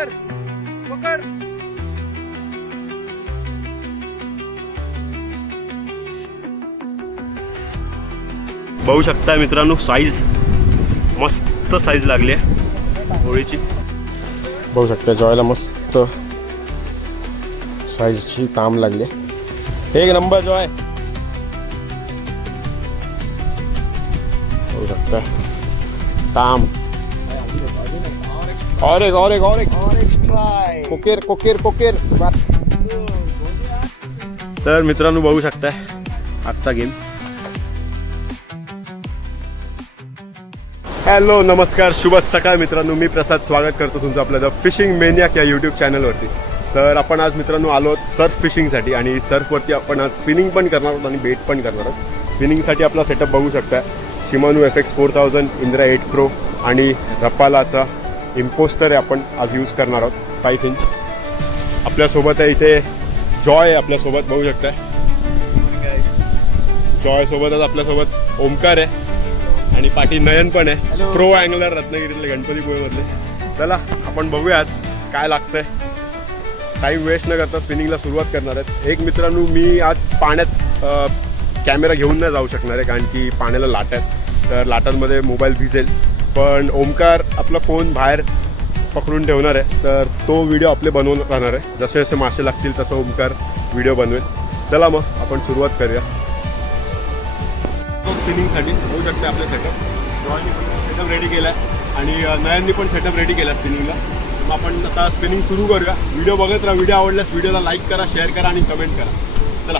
लाटीवर पकड. बघू शकता मित्रांनो, साईज मस्त साईज लागली आहे होळीची. बघू शकता जॉयला मस्त साईजची ताम लागली. एक नंबर जॉय. बघू शकता ताम. और एक कोकेर कोकेर कोकेर. तर मित्रांनो बघू शकताय आजचा गेम. हॅलो नमस्कार शुभ सकाळ मित्रांनो, मी प्रसाद स्वागत करतो तुमचं आपल्या द फिशिंग मेनियाक या यूट्यूब चॅनलवरती. तर आपण आज मित्रांनो आलो सर्फ फिशिंगसाठी आणि सर्फवरती आपण आज स्पिनिंग पण करणार आहोत आणि बेट पण करणार आहोत. स्पिनिंगसाठी आपला सेटअप बघू शकता. शिमानो FX 4000, इंद्रा 8 Pro आणि रपालाचा इम्पोस्टर आपण आज यूज करणार आहोत 5 इंच. आपल्यासोबत आहे इथे जॉय आपल्यासोबत बघू शकता. जॉय सोबतच आपल्यासोबत ओमकार आहे आणि पाठी नयन पण आहे. प्रो अँगलर रत्नागिरीतले गणपतीपुळेमधले. चला आपण बघूया आज काय लागतंय. टाईम वेस्ट न करता स्पिनिंगला सुरुवात करणार आहेत. एक मित्रांनो मी आज पाण्यात कॅमेरा घेऊन नाही जाऊ शकणार आहे कारण की पाण्याला लाट आहेत, तर लाटांमध्ये मोबाईल भिजेल. पण ओमकार आपला फोन बाहेर पकडून ठेवणार आहे, तर तो व्हिडिओ आपले बनवून राहणार आहे. जसे जसे मासे लागतील तसं ओमकार व्हिडिओ बनवेल. चला मग आपण सुरुवात करूया स्पिनिंगसाठी. होऊ शकते आपले सेटअप जॉयनी पण सेटअप रेडी केला आहे आणि नयननी पण सेटअप रेडी केला स्पिनिंगला. मग आपण आता स्पिनिंग सुरू करूया. व्हिडिओ बघत राहा. व्हिडिओ आवडल्यास व्हिडिओला लाईक करा, शेअर करा आणि कमेंट करा. चला.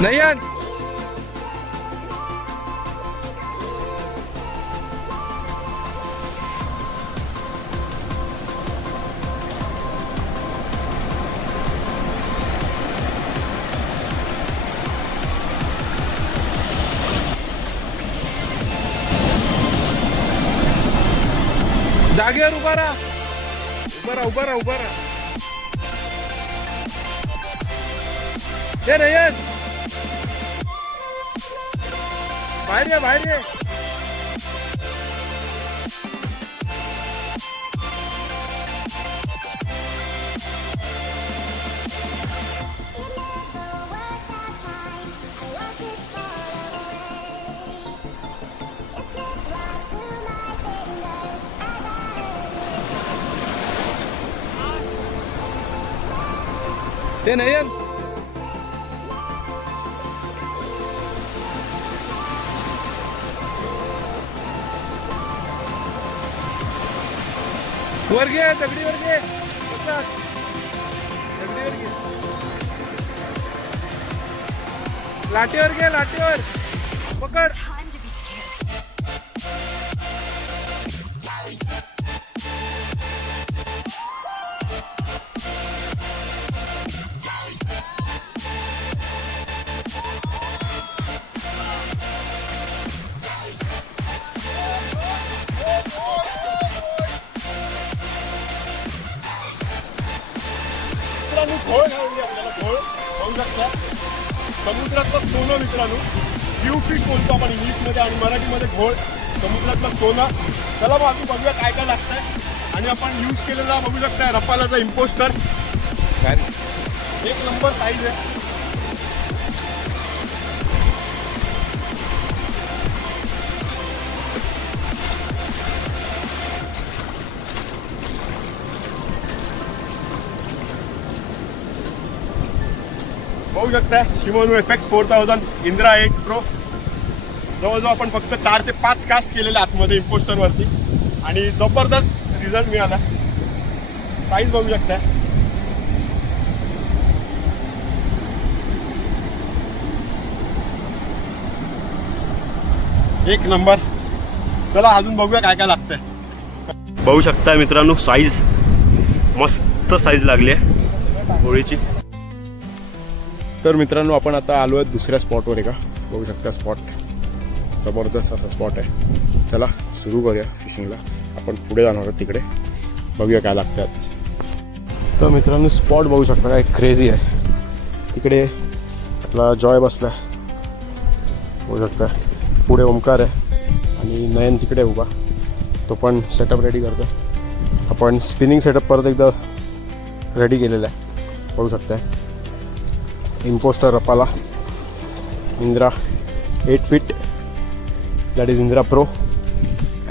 नयन जागेवर उभा राहा. उभा राहा. हे नयन बाहेर ये. ते नयन वर घे, दगडीवर घे. दगडीवर घे, लाटीवर घे, लाटीवर पकड. घोळ घालली आपल्याला, घोळ पाहू शकता. समुद्रातलं सोनं मित्रांनो, जीव फिश बोलतो आपण इंग्लिशमध्ये आणि मराठीमध्ये घोळ, समुद्रातलं सोनं. चला मग आम्ही बघूया काय काय लागतंय. आणि आपण यूज केलेला बघू शकता रपालाचा इम्पोस्टर, एक नंबर साईज आहे. बघू शकता शिमोनो FX 4000 इंद्रा 8 Pro. जवळजवळ आपण फक्त 4 ते 5 कास्ट केलेले आतमध्ये इम्पोस्टरवरती आणि जबरदस्त रिझल्ट मिळाला. साईज बघू शकता, एक नंबर. चला अजून बघूया काय काय लागतंय. बघू शकता मित्रांनो साईज मस्त साईज लागली आहे होळीची. तर मित्रांनो आपण आता आलो आहे दुसऱ्या स्पॉटवर. का बघू शकता स्पॉट जबरदस्त असा स्पॉट आहे. चला सुरू करूया फिशिंगला. आपण पुढे जाणार आहोत तिकडे, बघूया काय लागतात. तर मित्रांनो स्पॉट बघू शकता काय क्रेझी आहे. तिकडे आपला जॉय बसला बघू शकता, पुढे ओमकार आहे आणि नयन तिकडे उभा, तो पण सेटअप रेडी करतो. आपण स्पिनिंग सेटअप परत एकदा रेडी केलेला आहे बघू शकता. इम्पोस्टर रपाला इंद्रा 8 feet, that is Indra Pro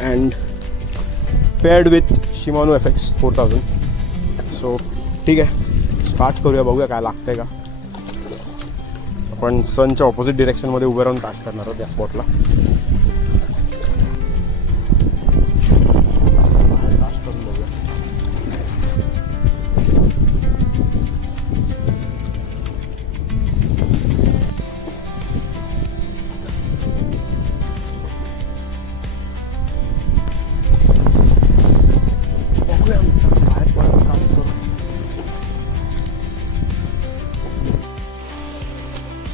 and paired with Shimano FX 4000. So ठीक आहे, स्टार्ट करूया, बघूया काय लागतंय का. आपण सनच्या ऑपोजिट डिरेक्शनमध्ये उभं राहून कास्ट करणार आहोत या स्पॉटला. कास्ट करून बघूया.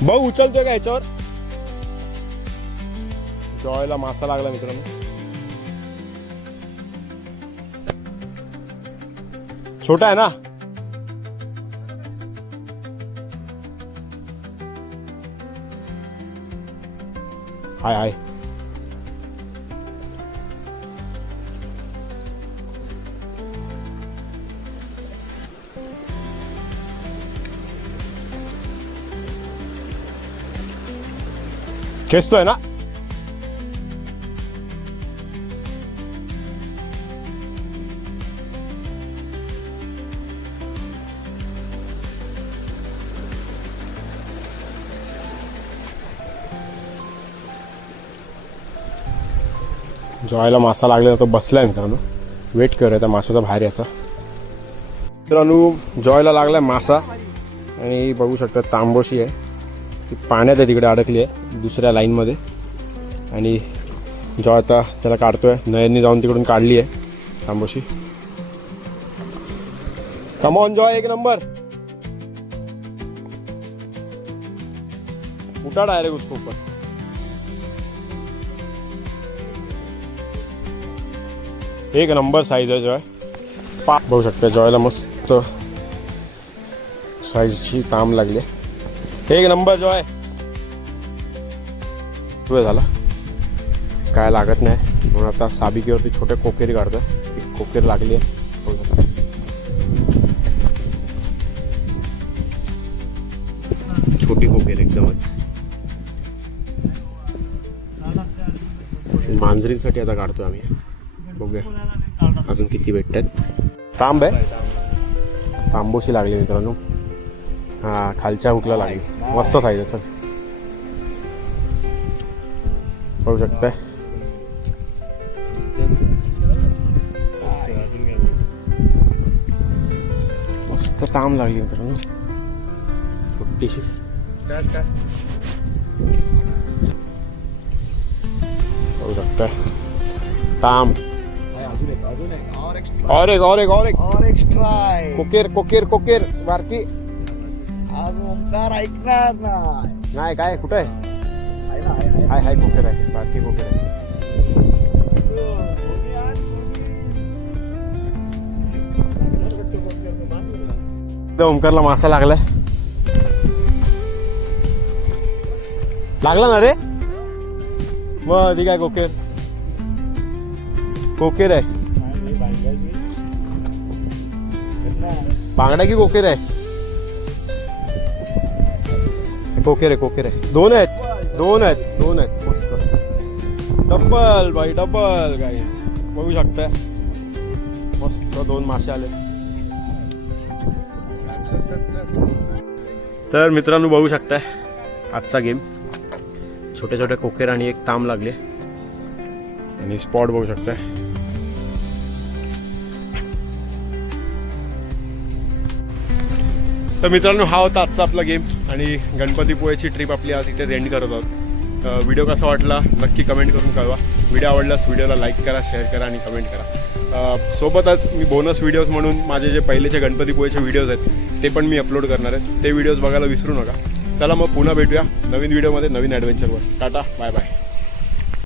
भाऊ उचलतोय का ह्याच्यावर? जॉयला मासा लागला मित्रांनो. छोटा आहे ना? हाय हाय. खेचतोय ना? जॉयला मासा लागलेला, तो बसलाय मित्रांनो. वेट करूया त्या माशाचा बाहेर याचा. मित्रांनो जॉयला लागलाय मासा आणि बघू शकता तांबोशी आहे, ती पाण्यात आहे, तिकडे अडकली आहे दुसऱ्या लाईनमध्ये. आणि जॉय आता त्याला काढतोय. नयननी जाऊन तिकडून काढली आहे तांबोशी. कम ऑन जॉय, एक नंबर. उठा डायरेक्ट उसको ऊपर. एक नंबर साईज आहे जॉय. बघू शकता जॉयला मस्त साईजची ताम लागली. एक नंबर जॉय. वेळ झाला, काय लागत नाही म्हणून आता साबिकीवरती छोटे कोकेरी काढतोय. कोकेर लागली आहे बघू शकता. छोटी कोकेर एकदमच. मांजरींसाठी आता काढतोय आम्ही, बघूया अजून किती भेटतात. तांब आहे, तांबोशी लागली मित्रांनो. हा खालच्या हुकला लागली, मस्त साईज आहे. सर बघू शकताय मस्त ताम लागली मित्रांनो, छोटीशी. बघू शकताय ताम. और एक कोकेर कोकेर कोकेर बारकी. आज ओमकार ऐकणार नाही काय कुठं आहे? हाय हाय कोकेर आहे, बारकी कोकेर आहे. ओमकारला मासा लागलाय. लागला ना रे मग ती काय कोकेर कोकेर आहे. बांगडा की कोकेर आहे. कोकेर आहे कोकेर आहे. दोन आहेत मस्त. डबल बाई डबल गाईस बघू शकताय. मस्त 2 मासे आले. तर मित्रांनो बघू शकताय आजचा गेम. छोटे छोटे कोकेर आणि एक ताम लागले आणि स्पॉट बघू शकताय. तर मित्रांनो हा होता आजचा आपला गेम आणि गणपतीपुळेची ट्रिप आपली आज इथेच एंड करत आहोत. व्हिडिओ कसा वाटला नक्की कमेंट करून कळवा. व्हिडिओ आवडल्यास व्हिडिओला लाईक करा, शेअर करा आणि कमेंट करा. सोबतच मी बोनस व्हिडिओज म्हणून माझे जे पहिलेचे गणपतीपुळेचे व्हिडिओज आहेत ते पण मी अपलोड करणार आहे. ते व्हिडिओज बघायला विसरू नका. चला मग पुन्हा भेटूया नवीन व्हिडिओमध्ये नवीन ॲडव्हेंचरवर. Tata bye bye.